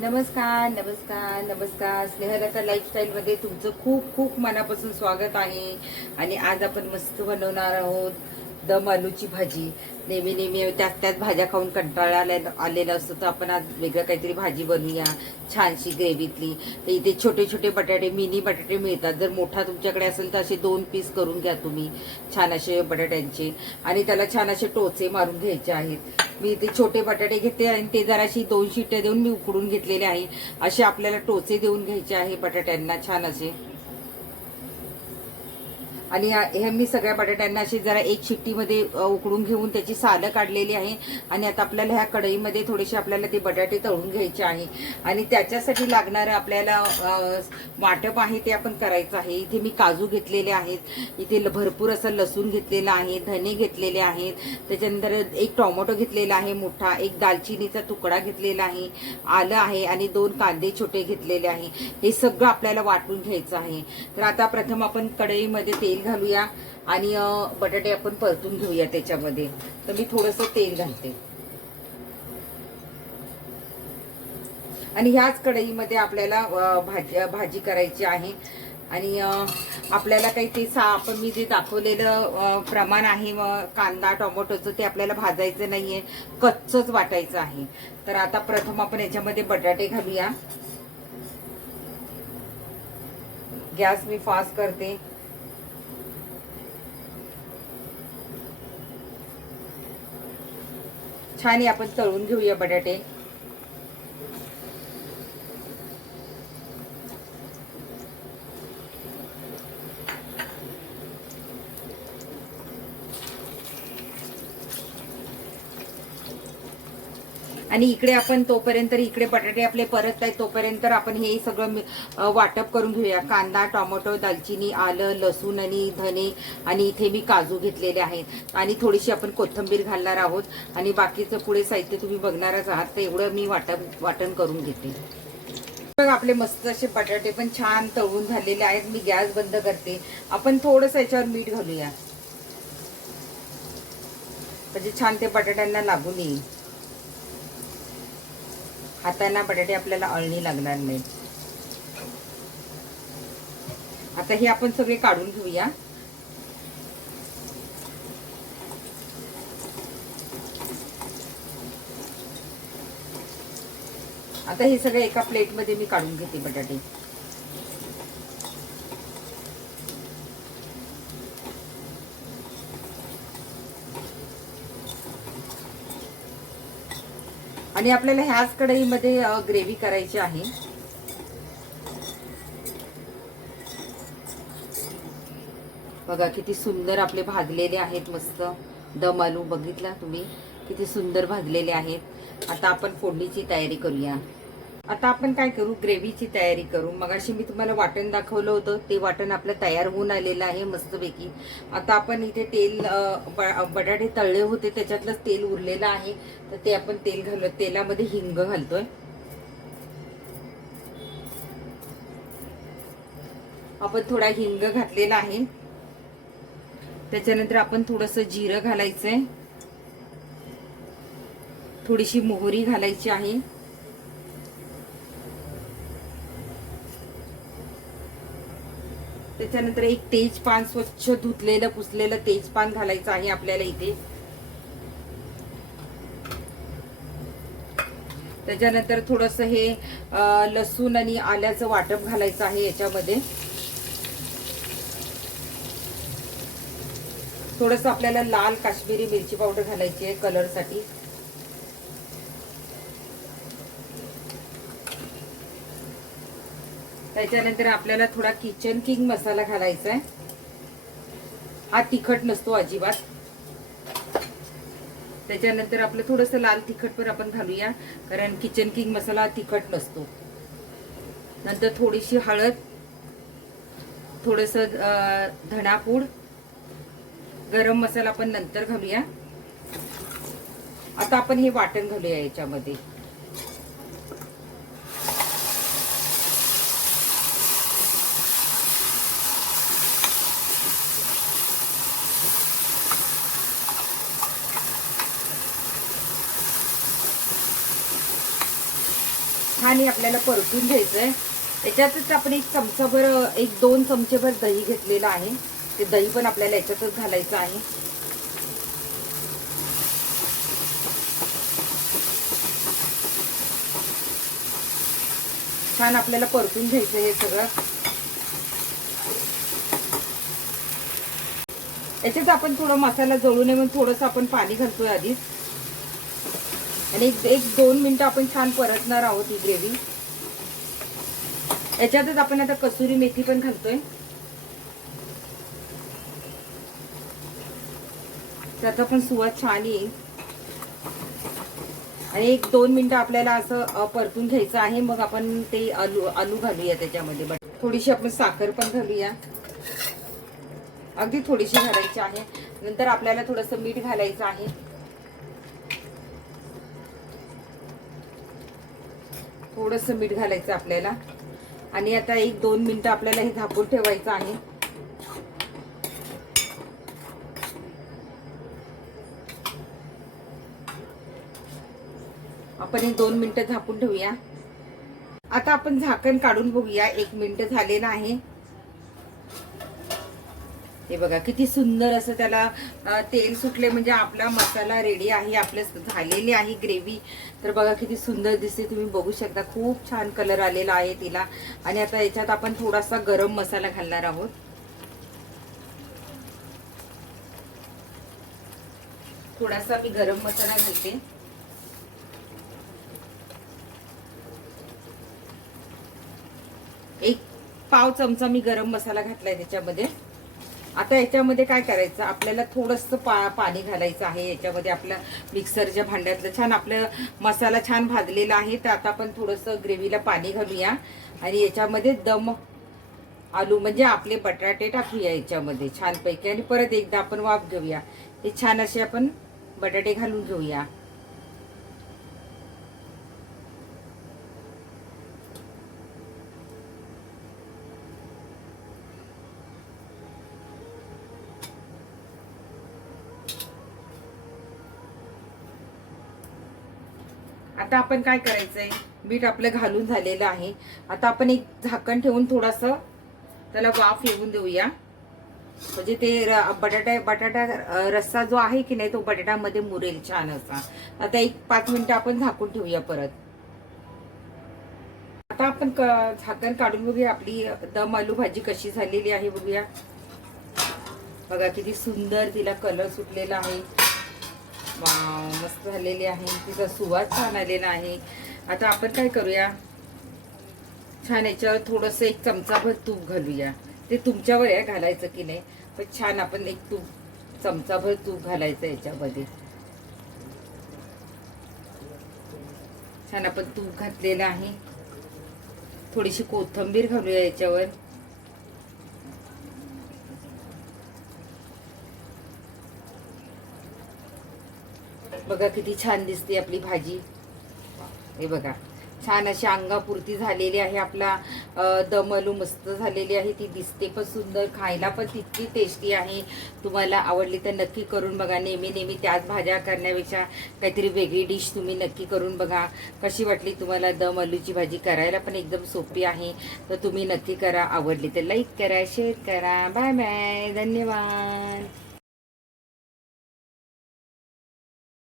नमस्कार नमस्कार नमस्कार. स्नेहलता लाईफस्टाईलमध्ये तुमचं खूप खूप मनापासून स्वागत आहे. आणि आज आपण मस्त बनवणार आहोत. दम आलूची भाजी. नेहमी नेहमी त्याच त्याच भाज्या खाऊन कंटाळा आल्या आलेला असतो तर आपण आज वेगळं काहीतरी भाजी बनवूया छानशी ग्रेव्हीतली. तर इथे छोटे छोटे बटाटे मिनी बटाटे मिळतात. जर मोठा तुमच्याकडे असेल तर असे दोन पीस करून घ्या तुम्ही छान असे बटाट्यांचे. आणि त्याला छान असे टोचे मारून घ्यायचे आहेत. मी इथे छोटे बटाटे घेते आणि ते जराशी दोन शिट्ट्या देऊन मी उकडून घेतलेले आहे. असे आपल्याला टोचे देऊन घ्यायचे आहे बटाट्यांना छान असे. आणि या- हे मी सगळ्या बटाट्यांना अशी जरा एक शिट्टीमध्ये उकडून घेऊन त्याची सालं काढलेली आहे. आणि आता आपल्याला ह्या कढईमध्ये थोडेसे आपल्याला ते बटाटे तळून घ्यायचे आहे. आणि त्याच्यासाठी लागणारं आपल्याला वाटप आहे ते आपण करायचं आहे. इथे मी काजू घेतलेले आहेत. इथे ल- भरपूर असं लसूण घेतलेलं आहे धने घेतलेले आहेत. त्याच्यानंतर एक टोमॅटो घेतलेला आहे मोठा एक दालचिनीचा तुकडा घेतलेला आहे आलं आहे आणि दोन कांदे छोटे घेतलेले आहे. हे सगळं आपल्याला वाटून घ्यायचं आहे. तर आता प्रथम आपण कढईमध्ये तेल घालूया आणि बटाटे आपण परतून घेऊया त्याच्यामध्ये. तर मी थोडंसं तेल घालते. आणि ह्याच कढईमध्ये आपल्याला भाजी भाजी करायची आहे. आणि आपल्याला काही ते सा आपण मी जे दाखवलेलं प्रमाण आहे कांदा टोमॅटोचं ते आपल्याला भाजायचं नाही आहे कच्चच वाटायचं आहे. तर आता प्रथम आपण याच्यामध्ये बटाटे घालूया. गॅस मी फास्ट करते. छान आपण तळून घेऊया बटाटे. आणि इकडे आपण तोपर्यंत इकडे बटाटे आपले परत आहेत तोपर्यंत आपण हे सगळं वाटप करून घेऊया. कांदा टोमॅटो दालचिनी आलं लसूण आणि धने आणि इथे मी काजू घेतलेले आहेत. आणि थोडीशी आपण कोथिंबीर घालणार आहोत. आणि बाकीचं पुढे साहित्य तुम्ही बघणारच आहात तर एवढं मी वाटप वाटण करून घेते. बघ आपले मस्त असे बटाटे पण छान तळून झालेले आहेत. मी गॅस बंद करते. आपण थोडस याच्यावर मीठ घालूया. म्हणजे छान ते बटाट्यांना लागून येईल. हाताना बटाटे आपल्याला अळणी लागणार नाही आता हे आपण सगळे काढून घेऊया. आता हे सगळे एका प्लेटमध्ये मी काढून घेते बटाटे. आणि आपल्याला ह्याच कढईमध्ये ग्रेव्ही करायची आहे. बघा किती सुंदर आपले भाजलेले आहेत मस्त. दम आलू बघितला तुम्ही? किती सुंदर भाजलेले आहेत. आता आपण फोडणीची तयारी करूया. आता आपण काय करू? ग्रेव्हीची तयारी करू. मगाशी मी तुम्हाला वाटण दाखवलं होतं. ते वाटण आपलं तयार होऊन आलेलं आहे मस्तपैकी. आता आपण इथे तेल ब- बटाटे तळले होते. त्याच्यातलंच तेल उरलेलं आहे. तर ते आपण तेल घालू तेलामध्ये हिंग घालतोय. आपण थोडा हिंग घातलेला आहे. त्याच्यानंतर आपण थोडस जिरं घालायचंय. थोडीशी मोहरी घालायची आहे. त्याच्यानंतर एक तेजपान स्वच्छ धुतलेलं पुसलेलं तेजपान घालायचं आहे आपल्याला इथे. त्याच्यानंतर थोडस हे लसूण आणि आल्याचं वाटप घालायचं आहे याच्यामध्ये. थोडस आपल्याला लाल काश्मीरी मिरची पावडर घालायची आहे कलरसाठी. त्याच्यानंतर आपल्याला थोडा किचन किंग मसाला घालायचा आहे. हा तिखट नसतो अजिबात. त्याच्यानंतर आपलं थोडस लाल तिखट पण आपण घालूया कारण किचन किंग मसाला हा तिखट नसतो. नंतर थोडीशी हळद थोडस धणापूड गरम मसाला आपण नंतर घालूया. आता आपण हे वाटण घालूया याच्यामध्ये. छान हे आपल्याला परतून घ्यायचं आहे याच्यातच आपण एक चमचाभर एक दोन चमचेभर दही घेतलेलं आहे. ते दही पण आपल्याला याच्यातच घालायचं आहे. छान आपल्याला परतून घ्यायचं हे सगळं. याच्यात आपण थोडा मसाला जळू नये म्हणून थोडंसं आपण पाणी घालतोय आधीच. आणि एक एक दोन मिनटं आपण छान परतणार आहोत ही ग्रेव्ही याच्यातच आपण आता कसुरी मेथी पण घालतोय. त्याचा पण सुवाद छान येईल. आणि एक दोन मिनटं आपल्याला असं परतून घ्यायचं आहे. मग आपण ते आलू आलू घालूया त्याच्यामध्ये. बट थोडीशी आपण साखर पण घालूया. अगदी थोडीशी घालायची आहे. नंतर आपल्याला थोडंसं मीठ घालायचं आहे. थोडंसं मीठ घालायचं आपल्याला. आणि आता एक दोन मिनटं आपल्याला हे झाकून ठेवायचं आहे. आपण एक दोन मिनटं झाकून ठेवूया. आता आपण झाकण काढून बघूया. एक मिनिट झालेलं आहे. हे बघा किती सुंदर असं त्याला तेल सुटले म्हणजे आपला मसाला रेडी आहे आपलं झालेली आहे ग्रेव्ही तर बघा किती सुंदर दिसते तुम्ही बघू शकता खूप छान कलर आलेला आहे तिला. आणि आता याच्यात आपण थोडासा गरम मसाला घालणार आहोत. थोडासा मी गरम मसाला घालते. एक पाव चमचा मी गरम मसाला घातलाय त्याच्यामध्ये. आता याच्यामध्ये काय करायचं? आपल्याला थोडंसं पा पाणी घालायचं आहे. याच्यामध्ये आपलं मिक्सरच्या भांड्यातलं छान आपलं मसाला छान भाजलेला आहे. तर आता आपण थोडंसं ग्रेव्हीला पाणी घालूया. आणि याच्यामध्ये दम आलू म्हणजे आपले बटाटे टाकूया याच्यामध्ये छानपैकी. आणि परत एकदा आपण वाफ घेऊया. हे छान असे आपण बटाटे घालून घेऊया. आता आपण काय करायचंय? मीठ आपलं घालून झालेलं आहे. आता आपण एक झाकण ठेवून थोडस त्याला वाफ येऊन देऊया. म्हणजे ते र- बटाटा बटाटा रस्सा जो आहे की नाही तो बटाट्यामध्ये मुरेल छान असा. आता एक पाच मिनिटं आपण झाकून ठेवूया परत. आता आपण क- झाकण काढून बघूया आपली दम आलू भाजी कशी झालेली आहे बघूया. बघा किती सुंदर तिला कलर सुटलेला आहे. वाव मस्त झालेली आहे. तिचा सुवास छान आलेला आहे. आता आपण काय करूया? छान याच्यावर थोडस एक चमचाभर तूप घालूया. ते तुमच्यावर आहे घालायचं की नाही पण छान आपण एक तूप चमचाभर तूप घालायचं याच्यामध्ये. छान आपण तूप घातलेलं आहे. थोडीशी कोथिंबीर घालूया याच्यावर. बघा किती छान दिसते आपली भाजी. हे बघा. छान अशी अंगापुरती झालेली आहे आपला दमलू दम आलू मस्त झालेली आहे. ती दिसते पण सुंदर. खायला पण तितकी टेस्टी आहे. तुम्हाला आवडली तर नक्की करून बघा. नेहमी नेहमी त्याच भाज्या करण्यापेक्षा काहीतरी वेगळी डिश तुम्ही नक्की करून बघा. कशी वाटली तुम्हाला दम आलूची भाजी करायला पण एकदम सोपी आहे. तर तुम्ही नक्की करा. आवडली तर लाईक करा शेअर करा. बाय बाय धन्यवाद.